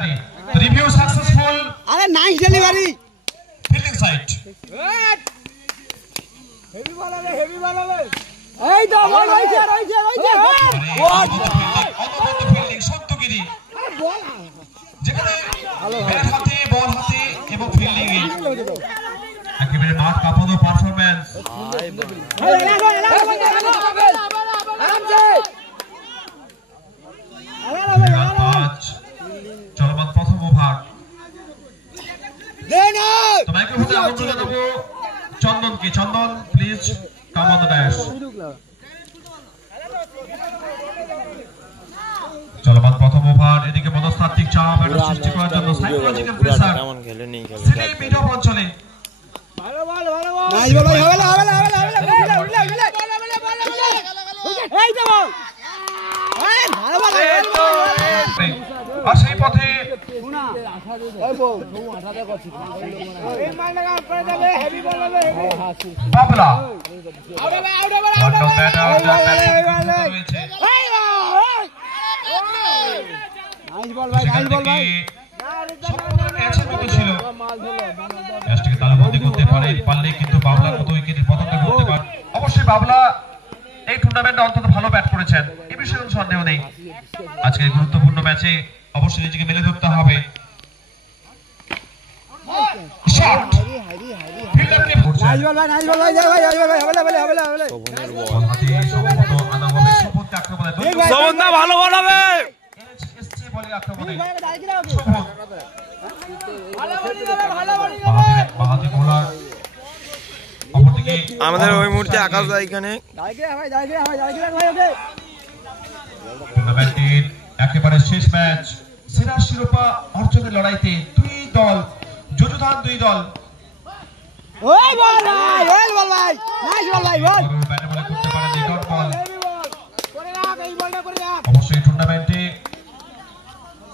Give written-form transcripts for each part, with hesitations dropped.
Review successful. Nice delivery. Fielding side. Heavy ball. Hey, the ball right here. What? Fielding Sontogiri. যেখানে bat হাতে বল হাতে এবং fielding এ একেবারে মাঠ কাঁপানো পারফরম্যান্স। চলমান প্রথম ওভার। তো মাইক্রোফোনে আমন্ত্রণ জানাবো চন্দনকে। Chandan please come on the dash. চলমান প্রথম ওভার। এদিকে মনস্তাত্ত্বিক চাপ সৃষ্টি করার জন্য psychological pressure silly mid off অঞ্চলে। আর সেই পথে বাবলা অবশ্যই বাবলা এই টুর্নামেন্টে অন্তত ভালো ব্যাট করেছেন, এ বিষয়ে কোনো সন্দেহ নেই। আজকের গুরুত্বপূর্ণ ম্যাচে অবশ্যই নিজেকে মেলে ধরতে হবে। আমাদের ওই মুহূর্তে আকাশ দা এখানে টুর্নামেন্টের একেবারে শেষ ম্যাচ, সেরা শিরোপা অর্জনের লড়াইতে দুই দল, যুযুধান দুই দল। অবশ্যই টুর্নামেন্টে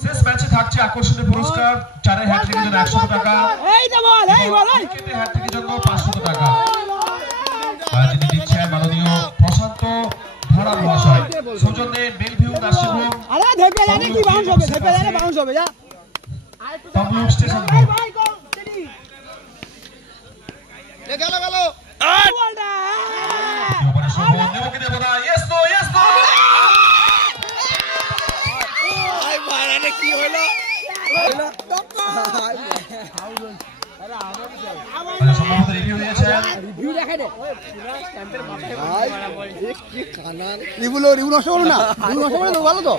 শেষ ম্যাচে থাকছে আকর্ষণীয় পুরস্কার, চারের হ্যাট্রিকের জন্য 100 টাকা, উইকেটের হ্যাট্রিকের জন্য 500 টাকা। যিনি দিচ্ছেন মাননীয় প্রশান্ত ধারা মহাশয়, সৌজন্যে Bellevue nursing home, Tamluk station road. কি হলো ভালো তো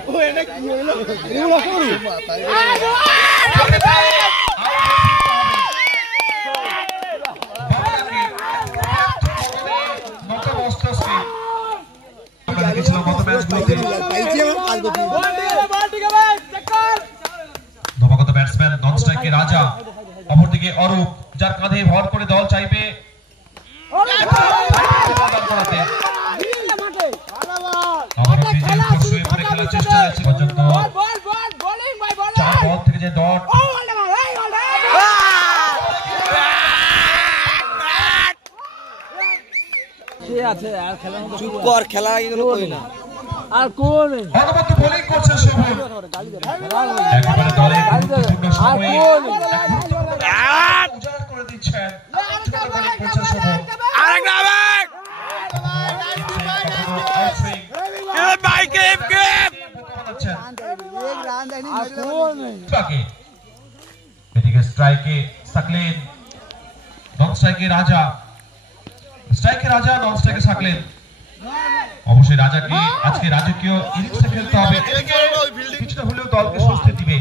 নবাগত ব্যাটসম্যান নন স্ট্রাইকে রাজা, অপরদিকে অরূপ, যার কাঁধে ভর করে দল চাইবে চুপ কর, খেলা এগুলো করি না। আর কোন অনবদ্য বোলিং করছে শোভন, একেবারে দলের গুরুত্বপূর্ণ সময়ে উজাড় করে দিচ্ছেন। বোলিং করছে শোভন, আরেকটা ব্যাক এদিকে স্ট্রাইকে সাকলেন, নন স্ট্রাইকে রাজা, স্ট্রাইকে রাজা, নন স্ট্রাইকে সাকলেন। অবশ্যই রাজাকে আজকে রাজকীয় ইনিংসে খেলতে হবে, কিছুটা হলেও দলকে স্বস্তি দিবে।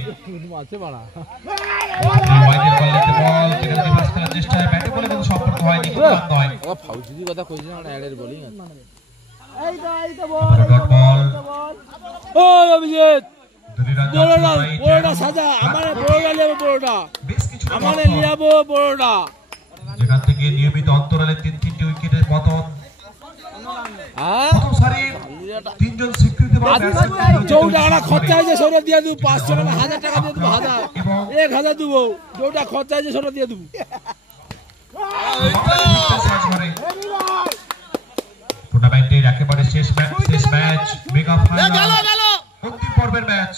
চেষ্টায় ব্যাটে বলে কোনো সম্পর্ক হয়নি, নয় যেখান থেকে নিয়মিত অন্তরালে 3-3টি উইকেটের পতন। প্রথম সারির তিনজন স্বীকৃতি খরচা হয়েছে সেটা দিয়ে দেবো, 500 টাকা 1000 টাকা দিয়ে দেবো, 1000 দেবো, যেটা খরচা হয়েছে সেটা দিয়ে দেবো। টুর্নামেন্টের একেবারে শেষ ম্যাচ, মেগা ফাইনাল, অন্তিম পর্বের ম্যাচ।